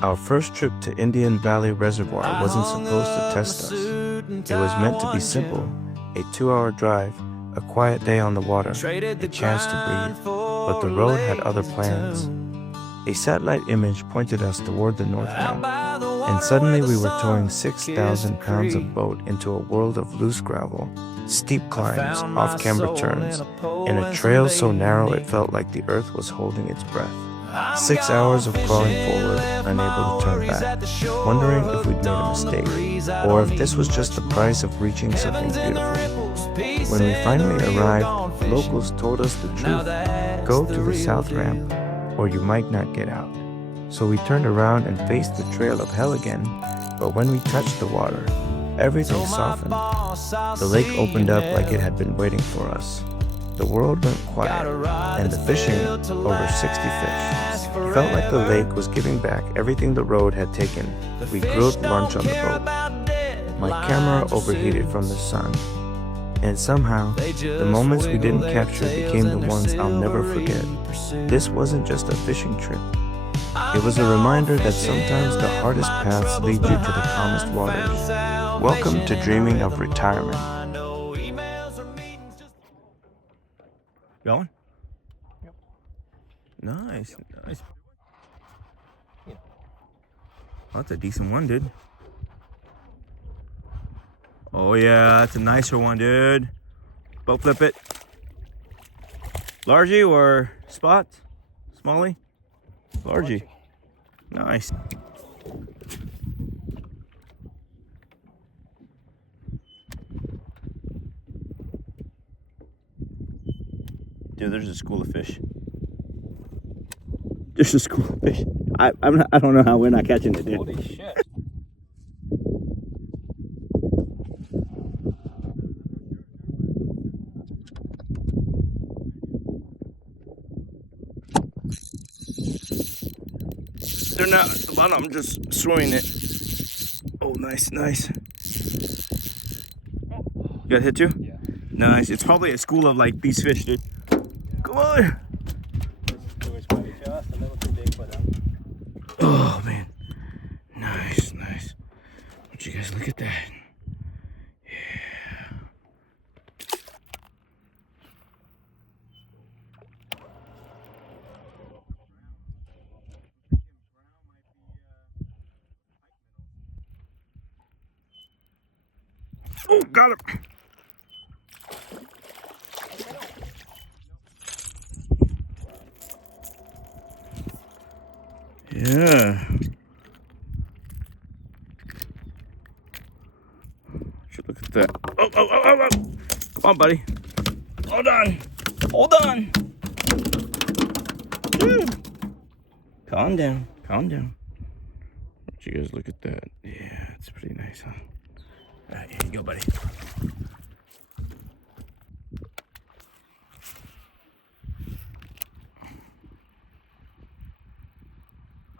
Our first trip to Indian Valley Reservoir wasn't supposed to test us. It was meant to be simple, a 2-hour drive, a quiet day on the water, a chance to breathe. But the road had other plans. A satellite image pointed us toward the North Rim, and suddenly we were towing 6,000 pounds of boat into a world of loose gravel, steep climbs, off-camber turns, and a trail so narrow it felt like the earth was holding its breath. 6 hours of crawling forward, unable to turn back, wondering if we'd made a mistake, or if this was just the price of reaching something beautiful. When we finally arrived, locals told us the truth. Go to the south ramp, or you might not get out. So we turned around and faced the trail of hell again, but when we touched the water, everything softened. The lake opened up like it had been waiting for us. The world went quiet, and the fishing, over 60 fish, felt like the lake was giving back everything the road had taken. We grilled lunch on the boat. My camera overheated from the sun, and somehow, the moments we didn't capture became the ones I'll never forget. This wasn't just a fishing trip. It was a reminder that sometimes the hardest paths lead you to the calmest waters. Welcome to dreaming of retirement. Going? Yep. Nice. Oh, that's a decent one, dude. Oh yeah, that's a nicer one, dude. Boat flip it. Largie or spot? Smallie? Largie. Nice. Dude, there's a school of fish. There's a school of fish. I don't know how we're not catching it, dude. Holy shit. They're not at the bottom, I'm just swimming it. Oh, nice. You got hit too? Yeah. Nice. It's probably a school of like these fish, dude. Come on. It was probably just a little too big for them. Oh man. Nice. Would you guys look at that? Yeah. Oh, got him. Yeah. Should look at that. Oh. Come on, buddy. Hold on. Woo. Calm down. Would you guys look at that? Yeah, it's pretty nice, huh? All right, here you go, buddy.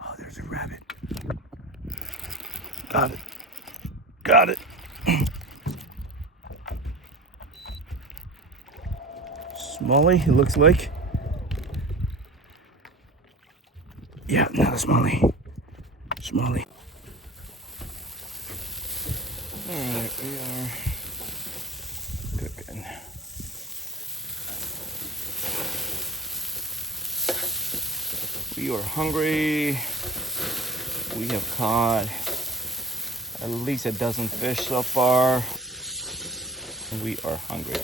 Oh, there's a rabbit. Got it. Smallie, it looks like. Yeah, another Smallie. Alright, we are cooking. We are hungry. We have caught at least a dozen fish so far. We are hungry.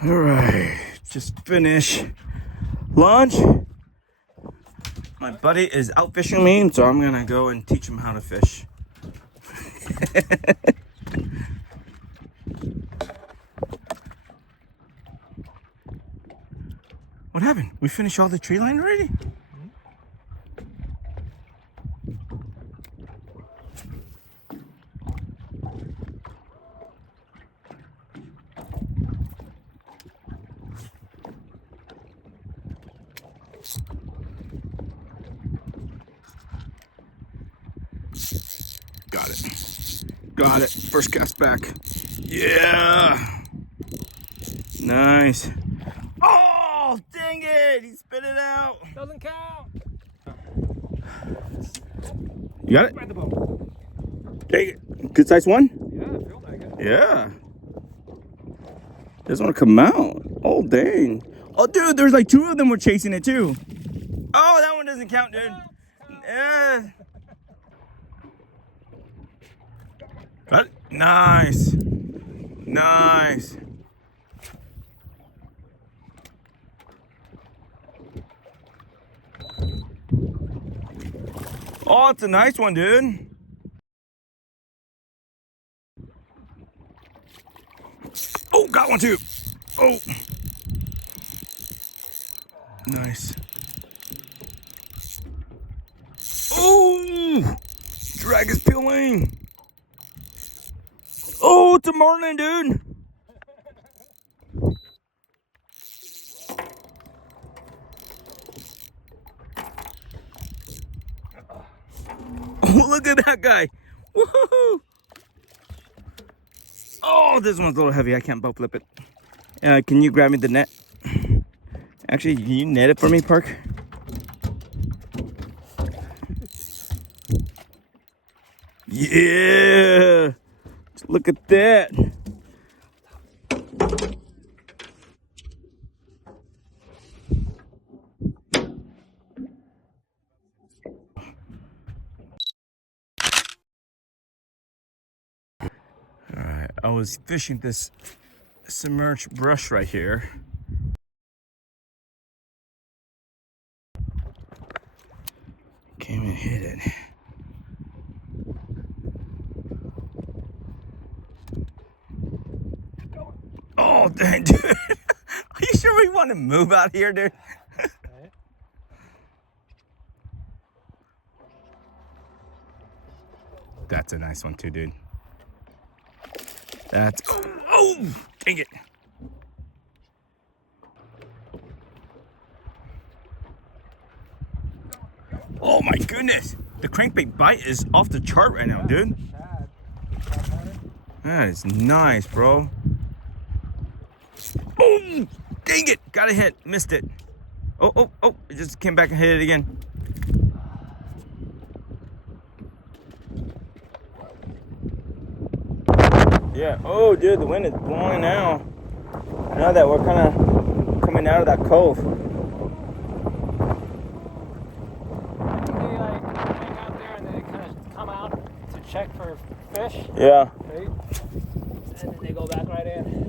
All right, just finished lunch. My buddy is out fishing me, so I'm gonna go and teach him how to fish. What happened? We finished all the tree line already? Got it. Got it. First cast back. Yeah. Nice. Oh, dang it. He spit it out. Doesn't count. You got it? Grab the boat. Dang it. Good size one? Yeah, I feel like it. Yeah. Doesn't want to come out. Oh, dang. Oh, dude, there's like two of them were chasing it too. Oh, that one doesn't count, dude. Yeah. Got it? Nice. Nice. Oh, it's a nice one, dude. Oh, got one too. Oh. Nice. Oh, drag is peeling. Oh, it's a marlin, dude. Oh, look at that guy. Woohoo. Oh, this one's a little heavy. I can't boat flip it. Can you grab me the net? Actually, can you net it for me, Park? Yeah. Look at that. All right, I was fishing this submerged brush right here. Came and hit it. Oh, dang, dude. Are you sure we want to move out here, dude? That's a nice one too, dude. That's, oh, dang it. Oh my goodness. The crankbait bite is off the chart right now, dude. That is nice, bro. Oh, dang it. Got a hit. Missed it. Oh. It just came back and hit it again. Yeah. Oh, dude, the wind is blowing now. Now that we're kind of coming out of that cove. They like hang out there and they kind of come out to check for fish. Yeah. Right? And then they go back right in.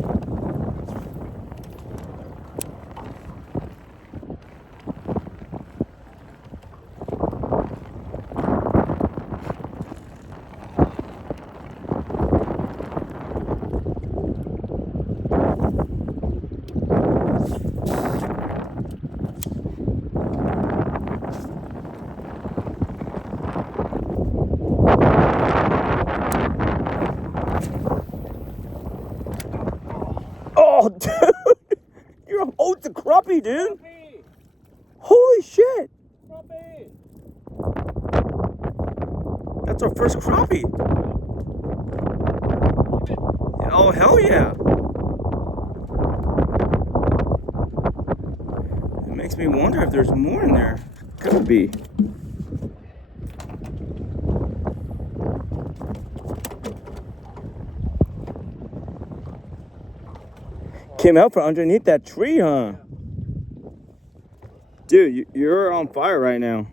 Oh, dude. Oh, it's a crappie, dude. Crappie! Holy shit. Crappie! That's our first crappie. Oh, hell yeah. It makes me wonder if there's more in there. Could be. Came out from underneath that tree, huh? Dude, you're on fire right now.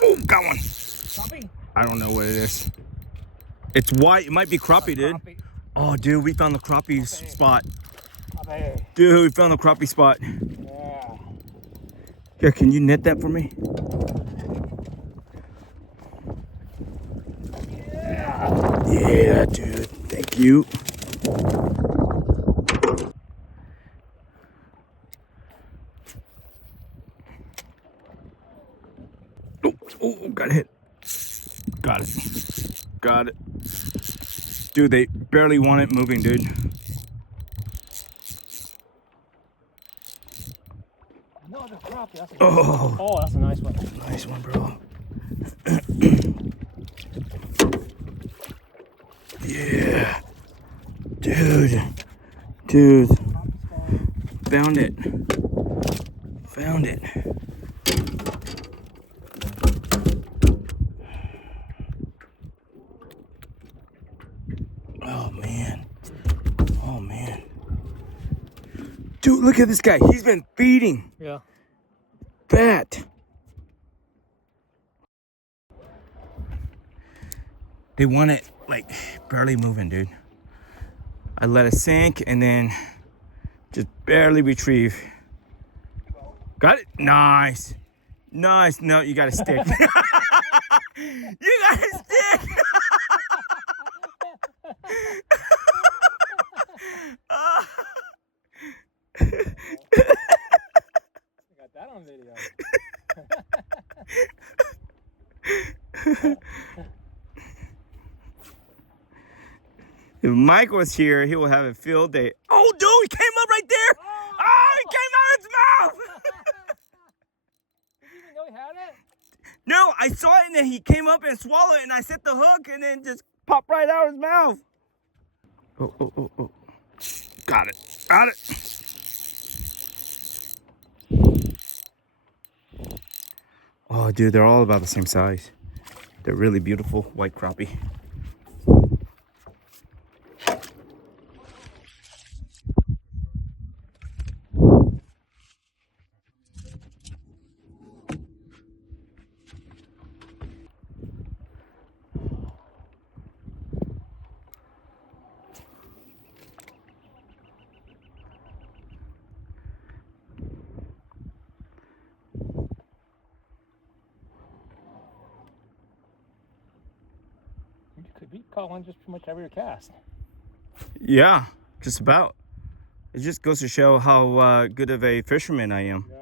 Oh, got one. Crappie? I don't know what it is. It's white. It might be crappie, dude. Crappie. Oh, dude, we found the crappie spot. Crappie. Dude, we found the crappie spot. Yeah. Here, can you net that for me? Yeah, dude. Thank you. Oh, got hit. Got it. Got it. Dude, they barely want it moving, dude. Another crappie. That's a Oh. Oh, that's a nice one. Nice one, bro. Yeah. Dude. Dude. Found it. Found it. Oh, man. Oh, man. Dude, look at this guy. He's been feeding. Yeah. Fat. They want it like barely moving, dude. I let it sink and then just barely retrieve. Got it? Nice. Nice. No, you got a stick. You got a stick. I got that on video. If Mike was here, he will have a field day. Oh, dude, he came up right there. Oh, he came out of his mouth. Did you even know he had it? No, I saw it and then he came up and swallowed it and I set the hook and then just popped right out of his mouth. Oh, oh, oh, oh. Got it. Got it. Oh, dude, they're all about the same size. They're really beautiful white crappie. You could be calling just pretty much every cast. Yeah, just about. It just goes to show how good of a fisherman I am. Yeah.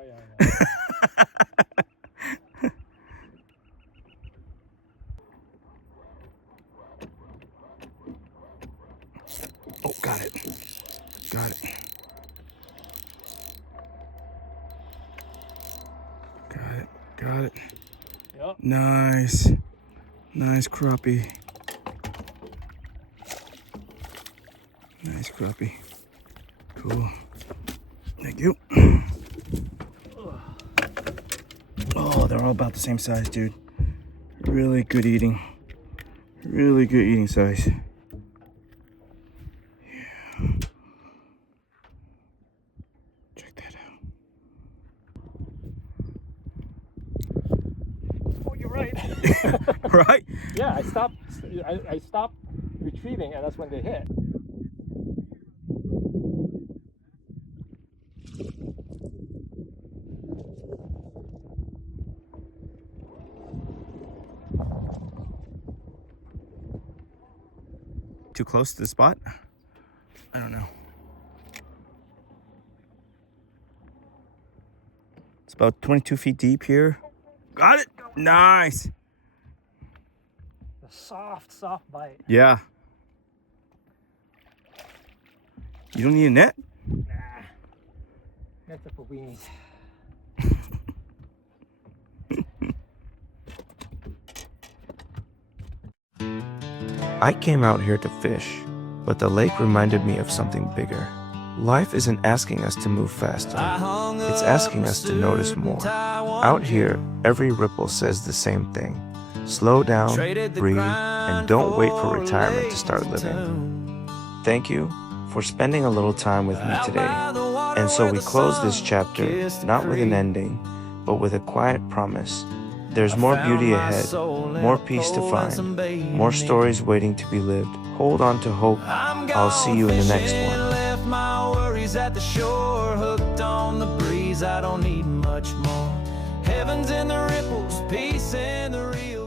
Oh, got it. Got it. Got it. Got it. Yep. Nice. Nice crappie. Nice crappie. Cool. Thank you. Oh, they're all about the same size, dude. Really good eating. Really good eating size. Yeah. Check that out. Oh, you're right. Right? Yeah, I stopped retrieving, and that's when they hit. Too close to the spot? I don't know. It's about 22 feet deep here. Got it. Nice. The soft bite. Yeah. You don't need a net? Nah. That's for weenies. I came out here to fish, but the lake reminded me of something bigger. Life isn't asking us to move faster. It's asking us to notice more. Out here, every ripple says the same thing. Slow down, breathe, and don't wait for retirement to start living. Thank you for spending a little time with me today. And so we close this chapter, not with an ending, but with a quiet promise. There's more beauty ahead, more peace to find, more stories waiting to be lived. Hold on to hope. I'll see you in the next one. Left my worries at the shore, hooked on the breeze. I don't need much more. Heaven's in the ripples, peace in the real.